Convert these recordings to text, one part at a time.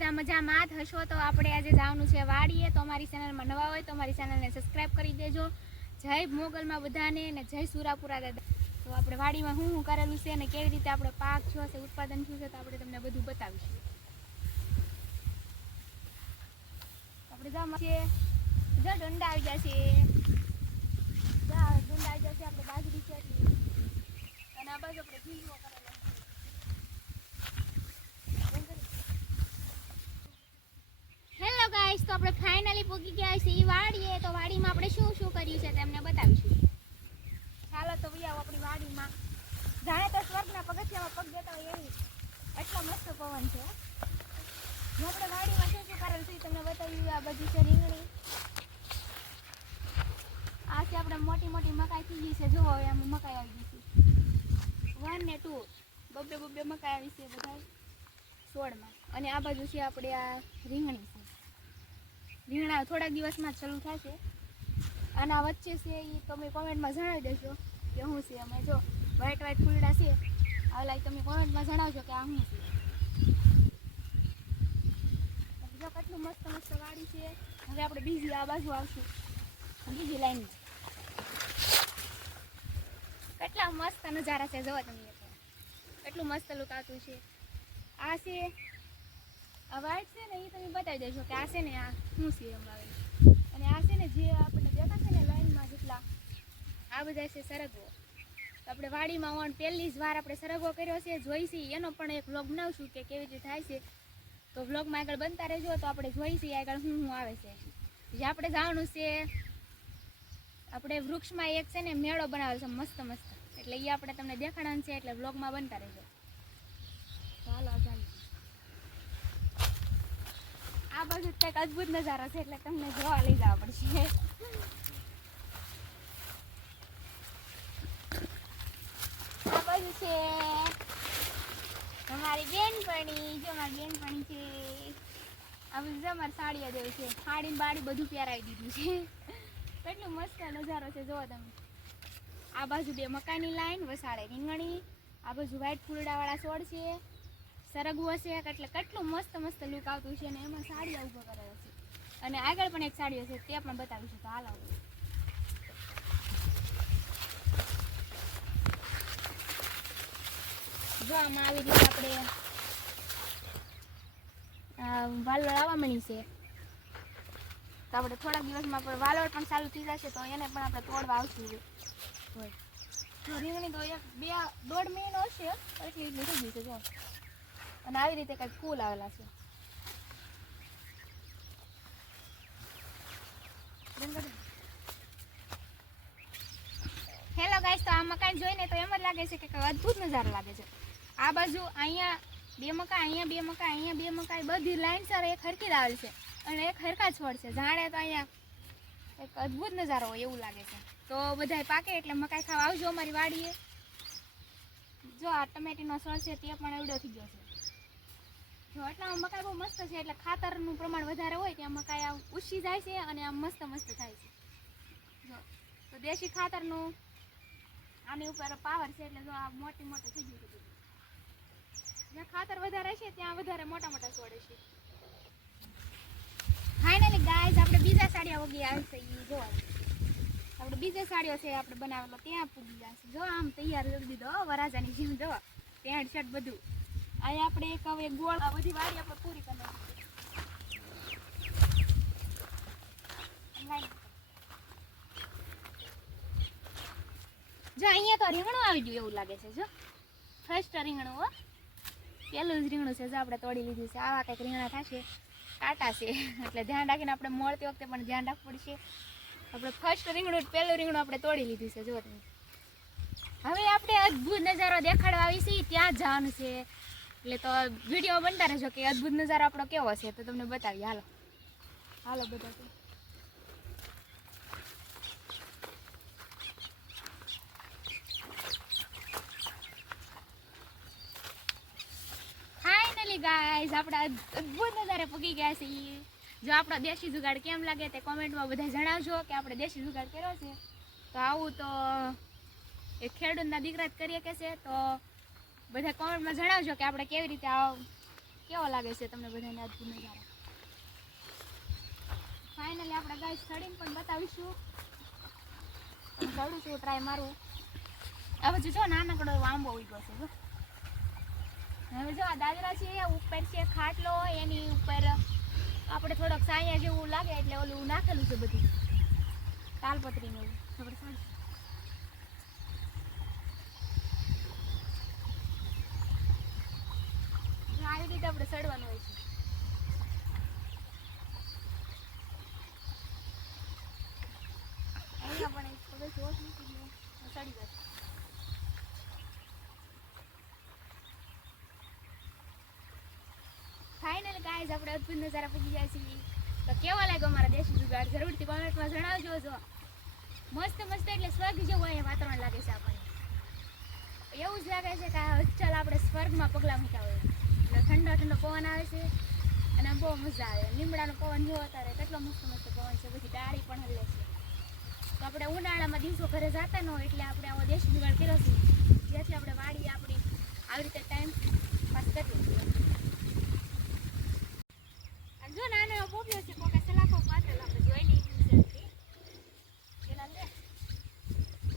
બધા મજામાં જ હશો? તો આપણે આજે જવાનું છે વાડીએ. તો અમારી ચેનલમાં નવા હોય તો અમારી ચેનલને સબસ્ક્રાઈબ કરી દેજો. જય મોગલમાં બધાને અને જય સુરાપુરા દાદા. તો આપણે વાડીમાં શું શું કરેલું છે અને કેવી રીતે આપણે પાક થયો છે, ઉત્પાદન થયું છે તો આપણે તમને બધું બતાવીશું. આપણે જામાં છે જો ડંડા આવી ગયા છે. ડંડા આવી ગયા છે, આપણે બાજરી છે. અને આ બાજુ આપણે ભીંડો કરેલો છે. હેલો ગાઈસ, તો આપણે ફાઇનલી પૂગી ગયા છીએ વાડીએ. તો વાડીમાં આપણે શું શું કર્યું છે તેમને બતાવીશું. ચાલો તો ભાઈ આવો આપણી વાડીમાં. જાણે તો સ્વર્ગના પગથિયામાં પગ જતા હોય એવી. એટલો મસ્ત પવન છે આપણે વાડીમાં શું શું કરેલ છે તમને બતાવ્યું આ બધી છે રીંગણી. આ છે આપણે મોટી મોટી મકાઈ થઈ ગઈ છે. જુઓ હવે આમાં મકાઈ આવી ગઈ છે. વન ને ટુ બબ્બે બબ્બે મકાઈ આવી છે બધા સોળમાં. અને આ બાજુ છે આપણે આ રીંગણી છે. રીંગણા થોડાક દિવસમાં ચાલુ થશે. અને આ વચ્ચે છે એ તમે કોમેન્ટમાં જણાવી દેશો કે શું છે. અમે જો વ્હાઈટ વ્હાઈટ ફૂલડા છે. આ લાઈક તમે કોમેન્ટમાં જણાવજો કે આ શું છે. જો કેટલું મસ્ત મસ્ત વાડી છે. હવે આપણે બીજી આ બાજુ આવશું. બીજી લાઈન. કેટલા મસ્ત નજારા છે જોવા તમે. એટલું મસ્ત લુક છે. આ છે વાઈટ છે ને એ તમે બતાવી દેજો કે આ છે ને આ શું છે એમ આવે અને આ છે ને જે આપણને દેખાશે ને લાઈનમાં જેટલા, આ બધા છે સરગવો. તો આપણે વાડીમાં ઓન પહેલી જ વાર આપણે સરગવો કર્યો છે જોઈશી એનો પણ એક વ્લોગ બનાવશું કે કેવી રીતે થાય છે. તો વ્લોગમાં આગળ બનતા રહેજો, તો આપણે જોઈશી આગળ શું શું આવે છે. જે આપણે જાણવું છે, આપણે વૃક્ષમાં એક છે ને મેળો બનાવે છે, મસ્ત મસ્ત. એટલે એ આપણે તમને દેખાડવાનું છે, એટલે વ્લોગમાં બનતા રહેજો ચાલો ચાલો આ બાજુ કંઈક અદ્ભુત નજારો છે, એટલે તમને જોવા લઈ જવા પડશે. આ બાજુ છે અમારી બેનપણી, જો મારી બેનપણી છે. આ બધું અમારી સાડીઓ જેવું છે. સાડી બાડી બધું પહેરાવી દીધું છે. કેટલું મસ્ત નજારો છે, જોવો તમે. આ બાજુ બે મકાનની લાઈન વસાડે રીંગણી આ બાજુ વ્હાઈટ ફૂલડાવાળા છોડ છે. સરગવો છે એટલે કેટલું મસ્ત મસ્ત લુક આવતું છે અને એમાં સાડીઓ ઊભો કરેલો છે. અને આગળ પણ એક સાડીઓ છે, તે પણ બતાવીશું તો હાલ આવું. જો આમાં આવી રીતે આપણે વાલોળ આવવા મળી છે. તો આપણે થોડાક દિવસમાં પણ વાલોળ પણ ચાલુ થઈ જશે, તો એને પણ આપણે તોડવા આવશું હોય તો રીંગણી તો એક, બે, દોઢ મહિનો હશે એટલી એટલી થઈ ગઈ છે, જો. અને આવી રીતે કંઈક ફૂલ આવેલા છે. હેલો ગાઈસ તો આ મકાન જોઈને તો એમ જ લાગે છે કે અદ્ભુત નજારો લાગે છે. આ બાજુ અહીંયા બે મકાઈ, અહીંયા બે મકાઈ, અહીંયા બે મકાઈ, બધી લાઈન સર એક હરકી આવેલ છે. અને એક હરકા છોડ છે. જાણે તો અહીંયા એક અદ્ભુત નજારો હોય એવું લાગે છે. તો બધાય પાકે એટલે મકાઈ ખાવા આવજો અમારી વાડીએ. જો આ ટમેટીનો સળ છે તે પણ એવડો થઈ ગયો છે. જો એટલામાં મકાઈ બહુ મસ્ત છે, એટલે ખાતરનું પ્રમાણ વધારે હોય ત્યાં મકાઈ આમ ઉછી જાય છે અને આમ મસ્ત મસ્ત થાય છે. જો, તો દેશી ખાતરનું આની ઉપર પાવર છે, એટલે જો આ મોટી મોટી થઈ ગયું બધું. જ્યાં ખાતર વધારે છે, ત્યાં વધારે મોટા મોટા છોડે છે. ફાઇનલી ગાઈઝ આપણે બીજા સાડીઓ વગી આવશે એ જો. આપણે બીજા સાડીઓ છે, આપણે બનાવેલો ત્યાં પૂગી જશે જો, આમ તૈયાર કરી દીધો વરાજાની જેમ જો. પેન્ટ શર્ટ બધું. અહીંયા આપણે એક હવે ગોળ, આ બધી વાડી આપણે પૂરી કરી. જો, અહીંયા તો રીંગણું આવી ગયું એવું લાગે છે, જો. ફર્સ્ટ રીંગણું, હો. પેલું જ રીંગણું છે, જો, આપણે તોડી લીધું છે. આવા કંઈક રીંગણા થશે, કાંટા છે. એટલે ધ્યાન રાખીને આપણે મળતી વખતે પણ ધ્યાન રાખવું પડશે. આપણે ફર્સ્ટ રીંગણું પહેલું રીંગણું આપણે તોડી લીધું છે, જો તમે. હવે આપણે અદ્ભુત નજારો દેખાડવા આવી છીએ ત્યાં જવાનું છે. એટલે તો વીડિયો બનતા રહેજો કે અદ્ભુત નજારો આપણો કેવો છે તો તમને બતાવીએ હાલો હાલો બધા. ફાઇનલી ગાઈઝ આપણા અદ્ભુત નજારે પૂગી ગયા છે. જો આપણો દેશી જુગાડ કેમ લાગે તે કોમેન્ટમાં બધા જણાવજો કે આપણે દેશી જુગાડ કર્યો છે તો આવું તો એ ખેડૂતના દીકરા જ કરીએ કે છે તો બધા કોમેન્ટમાં જણાવજો કે આપણે કેવી રીતે આ કેવો લાગે છે તમને બધાને અદ્ભુત નજારો. ફાઇનલી આપણે ગાય ચડીને પણ બતાવીશું. ચડું છું ટ્રાય મારું. આ બાજુ જો નાનકડો આંબો ઉગ્યો છે હવે જો આ દાદરા છે ઉપર છે ખાટલો, એની ઉપર આપણે થોડોક સાયા જેવું લાગે એટલે ઓલું નાખેલું છે બધું. તાલપત્રીનું ખબર છે જો આવી રીતે આપણે ચડવાનું હોય છે અહીંયા પણ એક થોડો જોશ મૂકી દો તો જશે ફાઇનલ ગાઈઝ આપણે અદ્ભુત નજારા પૂકી જાય છીએ. તો કેવો લાગ્યો મારા દેશી જુગાડ જરૂરથી કોમેન્ટમાં જણાવજો જો. મસ્ત મસ્ત એટલે સ્વર્ગ જેવું અહીંયા વાતાવરણ લાગે છે આપણને. એવું જ લાગે છે કે ચાલ આપણે સ્વર્ગમાં પગલાં મૂક્યા હોય. એટલે ઠંડો ઠંડો પવન આવે છે અને બહુ મજા આવે. લીમડાનો પવન જોવો અત્યારે કેટલો મસ્ત મસ્ત પવન છે. બધી ડાળી પણ હલે છે. તો આપણે ઉનાળામાં દિવસો ઘરે જતા ન હોય એટલે આપણે આવો દેશી જુગાડ કર્યો છે. જેથી આપણે વાડી આપણી આવી રીતે ટાઈમ પાસ કરીએ જો નાનો એવો પોપિયો છે, કોકે સલાખો પાથરેલો આપણે જોઈ લઈએ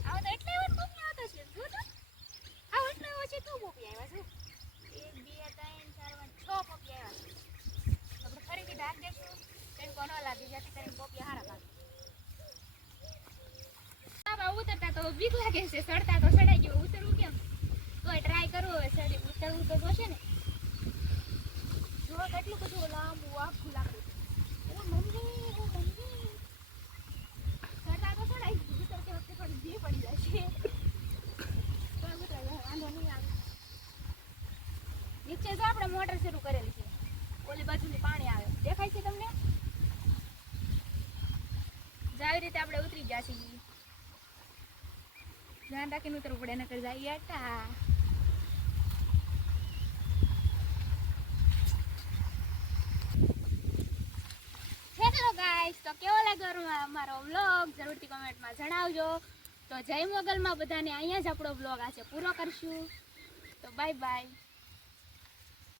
આવો તો એટલે એવો પોપિયો હતો છે. જો તો. આવો એટલો એવો આવ્યા છે? એક, બે, ત્રણ, ચાર, પાંચ, છ પોપિયા આવ્યા છે. આપણે ફરીથી ઢાક દેશું કોનો લાગી, જેથી કરીને પોપિયા હારા લાગે આમાં ઉતરતા તો બીક લાગે છે. સડતા તો ચડાઈ ગયો. ઉતરવું કેમ? તોય ટ્રાય કરવું હવે સડી. ઉતરવું તો જોશે ને. જો કેટલું બધું લાંબુ આખું લાગે. Mummy mummy. ચડતા તો ચડાઈ ગયું. ઉતરતી વખતે થોડી ભી પડી જશે વાંધો નહીં આવે. નીચે તો આપણે મોટર શરૂ કરેલી છે. ઓલી બાજુની પાણી આવે. દેખાય છે તમને? આવી રીતે આપણે ઉતરી ગયા છીએ. ધ્યાન રાખીને ઉતરવું પડે નકર જાય અટા હે ચલો ગાઈસ તો કેવો લાગ્યો અમારો વ્લોગ જરૂરથી કોમેન્ટમાં જણાવજો. તો જય મોગલમાં બધાને. અહીંયા જ આપણો વ્લોગ આજે પૂરો કરશું. તો બાય બાય